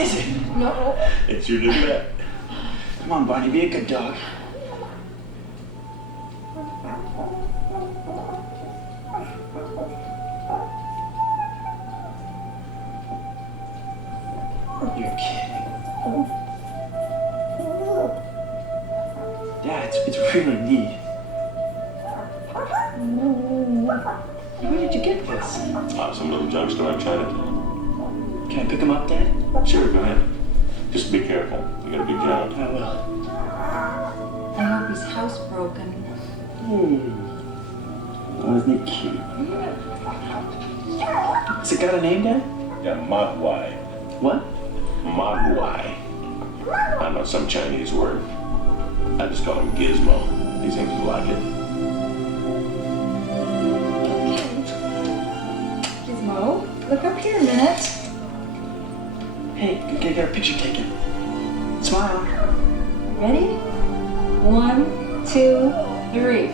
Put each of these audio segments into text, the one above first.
is it? No. It's your new pet. Come on, Bonnie, be a good dog. You're kidding. Yeah, it's really neat. Where did you get this? Some little junk store in Chinatown. Can I pick him up, Dad? Sure, go ahead. Just be careful. You got a big job. I will. I hope his house broken. Oh, isn't it cute? Has it got a name, Dad? Yeah, Mogwai. What? Mogwai. I don't know, some Chinese word. I just call him Gizmo. He seems to like it. Gizmo, look up here a minute. Hey, get a picture taken. Smile. Ready? 1, 2, 3.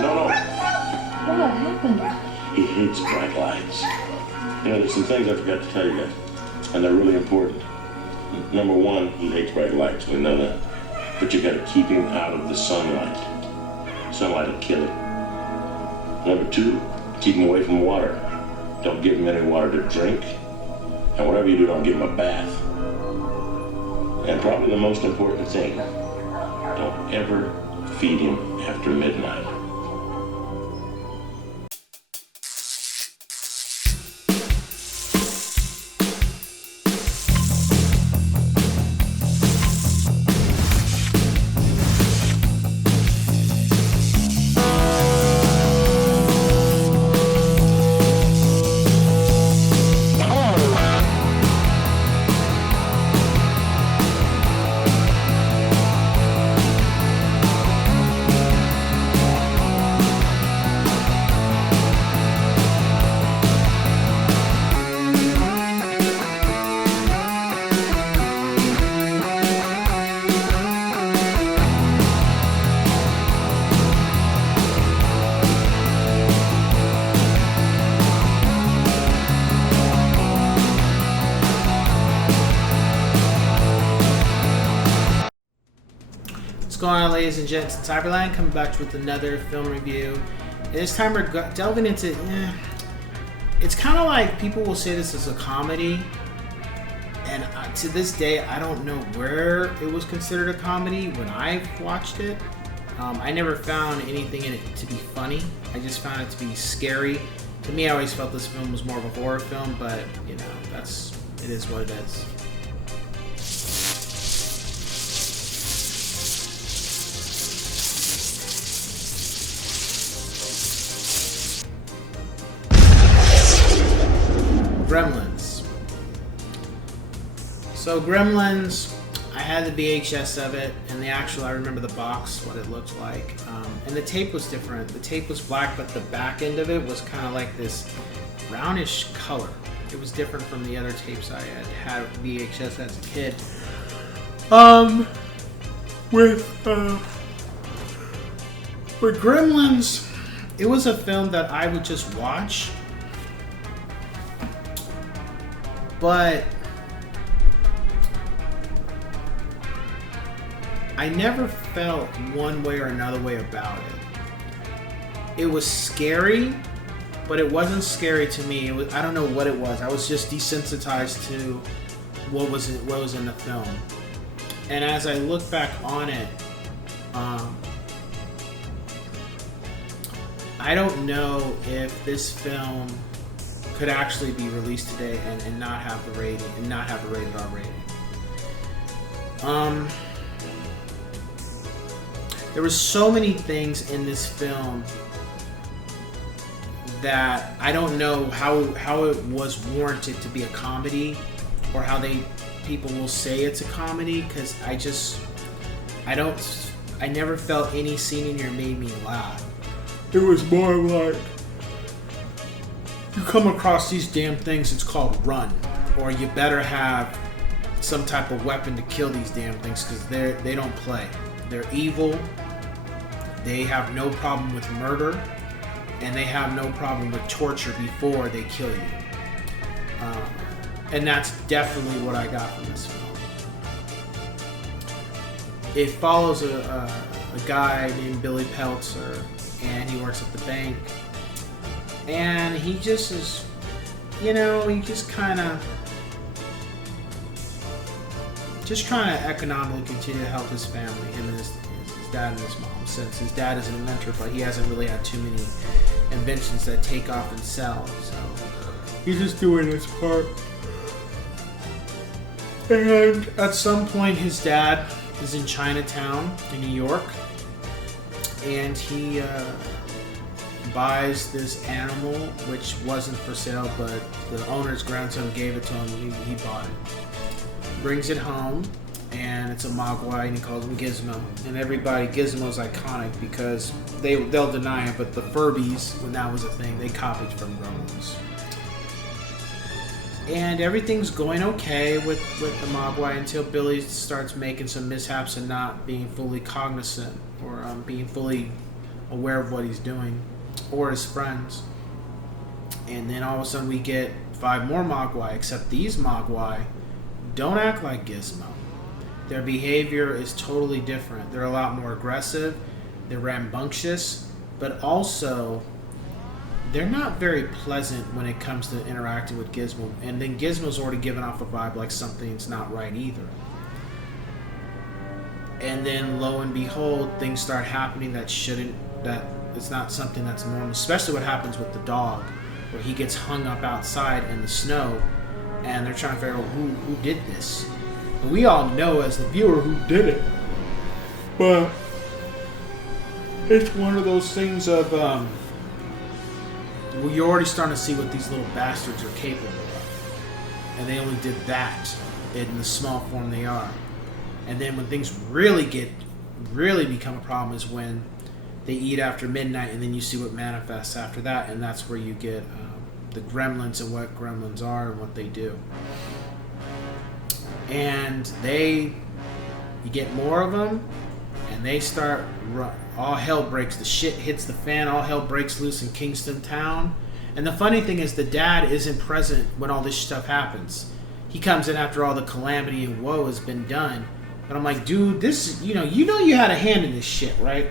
No. What happened? He hates bright lights. You know, there's some things I forgot to tell you guys, and they're really important. Number one, he hates bright lights. We know that. But you got to keep him out of the sunlight. Sunlight will kill him. Number two, keep him away from water. Don't give him any water to drink. And whatever you do, don't give him a bath. And probably the most important thing, don't ever feed him after midnight. What's going on, ladies and gents? It's Cyberland coming back with another film review. And this time we're delving into... it's kind of like people will say this is a comedy. And to this day, I don't know where it was considered a comedy when I watched it. I never found anything in it to be funny. I just found it to be scary. To me, I always felt this film was more of a horror film, but, you know, it is what it is. Gremlins. So Gremlins, I had the VHS of it, and I remember the box, what it looked like. And the tape was different. The tape was black, but the back end of it was kind of like this brownish color. It was different from the other tapes I had VHS as a kid. With Gremlins, it was a film that I would just watch. But I never felt one way or another way about it. It was scary, but it wasn't scary to me. I don't know what it was. I was just desensitized to what was in the film. And as I look back on it, I don't know if this film could actually be released today and not have the rating and not have the rated R rating. There were so many things in this film that I don't know how it was warranted to be a comedy, or how people will say it's a comedy, because I never felt any scene in here made me laugh. It was more like, you come across these damn things, it's called run, or you better have some type of weapon to kill these damn things, because they don't play. They're evil. They have no problem with murder, and they have no problem with torture before they kill you. And that's definitely what I got from this film. It follows a guy named Billy Peltzer, and he works at the bank. And he just is, he just kind of just trying to economically continue to help his family, him and his dad and his mom, since his dad is an inventor, but he hasn't really had too many inventions that take off and sell. So he's just doing his part. And at some point, his dad is in Chinatown in New York, and he buys this animal, which wasn't for sale, but the owner's grandson gave it to him. He bought it. Brings it home, and it's a Mogwai, and he calls him Gizmo. And everybody, Gizmo's iconic because they'll deny it, but the Furbies, when that was a thing, they copied from Gremlins. And everything's going okay with the Mogwai until Billy starts making some mishaps and not being fully cognizant or being fully aware of what he's doing, or his friends. And then all of a sudden we get 5 more Mogwai, except these Mogwai don't act like Gizmo. Their behavior is totally different. They're a lot more aggressive, they're rambunctious, but also they're not very pleasant when it comes to interacting with Gizmo. And then Gizmo's already given off a vibe like something's not right either. And then lo and behold, things start happening that it's not something that's normal, especially what happens with the dog, where he gets hung up outside in the snow, and they're trying to figure out who did this. And we all know as the viewer who did it, but it's one of those things of well, you're already starting to see what these little bastards are capable of, and they only did that in the small form they are. And then when things really become a problem is when they eat after midnight, and then you see what manifests after that, and that's where you get the Gremlins and what Gremlins are and what they do. And you get more of them, and they start all hell breaks. The shit hits the fan. All hell breaks loose in Kingston Town. And the funny thing is, the dad isn't present when all this stuff happens. He comes in after all the calamity and woe has been done. But I'm like, dude, this, you had a hand in this shit, right?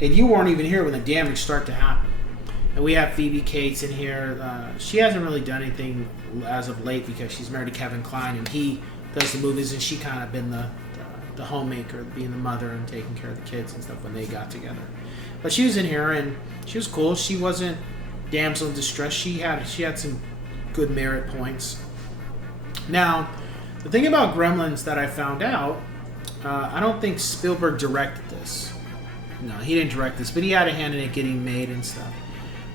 And you weren't even here when the damage started to happen. And we have Phoebe Cates in here. She hasn't really done anything as of late because she's married to Kevin Kline, and he does the movies, and she kind of been the homemaker, being the mother and taking care of the kids and stuff when they got together. But she was in here, and she was cool. She wasn't damsel in distress. She had some good merit points. Now, the thing about Gremlins that I found out, I don't think Spielberg directed this. No, he didn't direct this, but he had a hand in it getting made and stuff.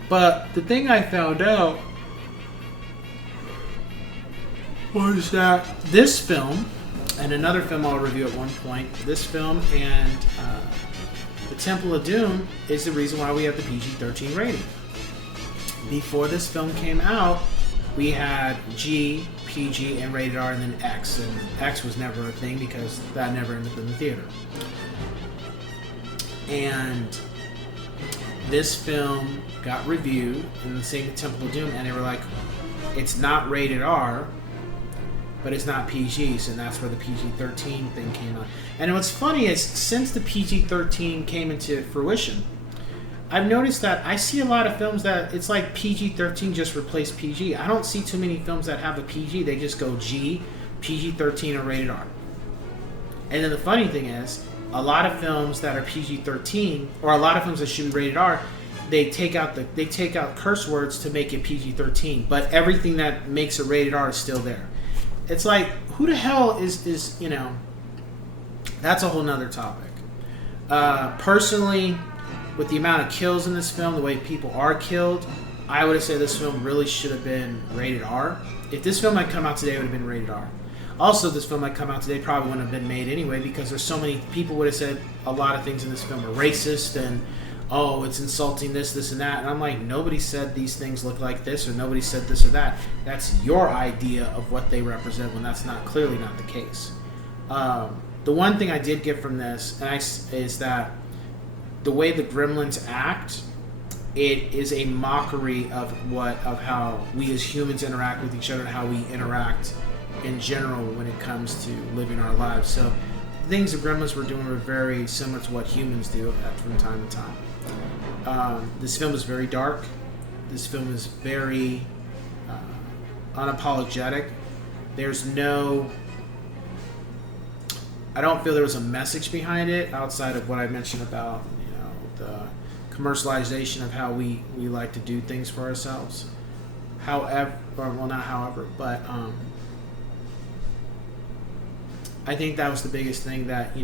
But the thing I found out was that this film, and another film I'll review at one point, this film and The Temple of Doom is the reason why we have the PG-13 rating. Before this film came out, we had G, PG, and rated R, and then X. And X was never a thing because that never ended up in the theater. And this film got reviewed in the same Temple of Doom, and they were like, it's not rated R, but it's not PG, so that's where the PG-13 thing came on. And what's funny is, since the PG-13 came into fruition, I've noticed that I see a lot of films that it's like PG-13 just replaced PG. I don't see too many films that have a PG. They just go G, PG-13, or rated R. And then the funny thing is, a lot of films that are PG-13, or a lot of films that should be rated R, they take out curse words to make it PG-13, but everything that makes it rated R is still there. It's like, who the hell is that's a whole nother topic. Personally, with the amount of kills in this film, the way people are killed, I would have said this film really should have been rated R. If this film had come out today, it would have been rated R. Also, this film that come out today probably wouldn't have been made anyway, because there's so many people would have said a lot of things in this film are racist and, oh, it's insulting this, and that. And I'm like, nobody said these things look like this, or nobody said this or that. That's your idea of what they represent when that's clearly not the case. The one thing I did get from this is that the way the Gremlins act it is a mockery of how we as humans interact with each other and how we interact in general when it comes to living our lives. So the things the Gremlins were doing were very similar to what humans do from time to time. This film is very dark. This film is very unapologetic. There's no... I don't feel there was a message behind it outside of what I mentioned about, the commercialization of how we like to do things for ourselves. However, well, not however, but I think that was the biggest thing, that,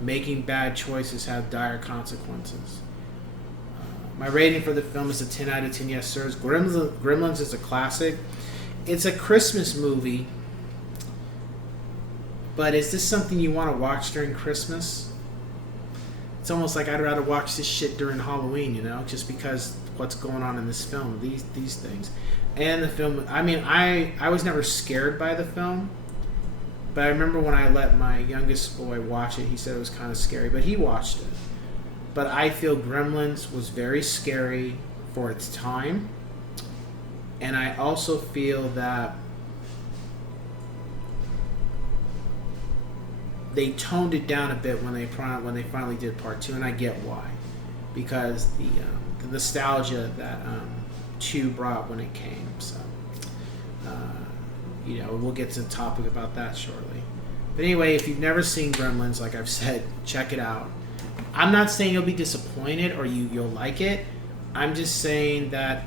making bad choices have dire consequences. My rating for the film is a 10 out of 10 yes sirs. Gremlins is a classic. It's a Christmas movie, but is this something you want to watch during Christmas? It's almost like I'd rather watch this shit during Halloween, just because what's going on in this film, these things. And the film, I mean, I was never scared by the film, but I remember when I let my youngest boy watch it, he said it was kind of scary, but he watched it. But I feel Gremlins was very scary for its time, and I also feel that they toned it down a bit when they finally did part 2, and I get why, because the nostalgia that 2 brought when it came. So, we'll get to the topic about that shortly. But anyway, if you've never seen Gremlins, like I've said, check it out. I'm not saying you'll be disappointed or you'll like it. I'm just saying that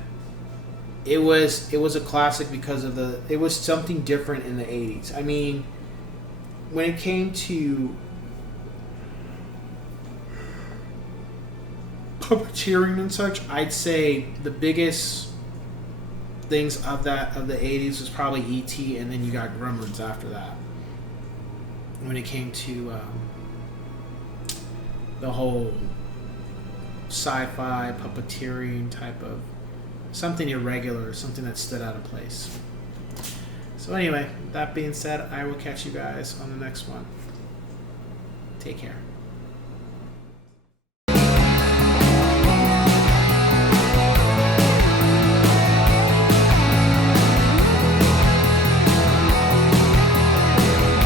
it was a classic because of it was something different in the 80s. I mean, when it came to puppeteering and such, I'd say the biggest things of the 80s was probably E.T., and then you got Gremlins after that. When it came to the whole sci-fi puppeteering type of something irregular, something that stood out of place. So anyway, that being said, I will catch you guys on the next one. Take care.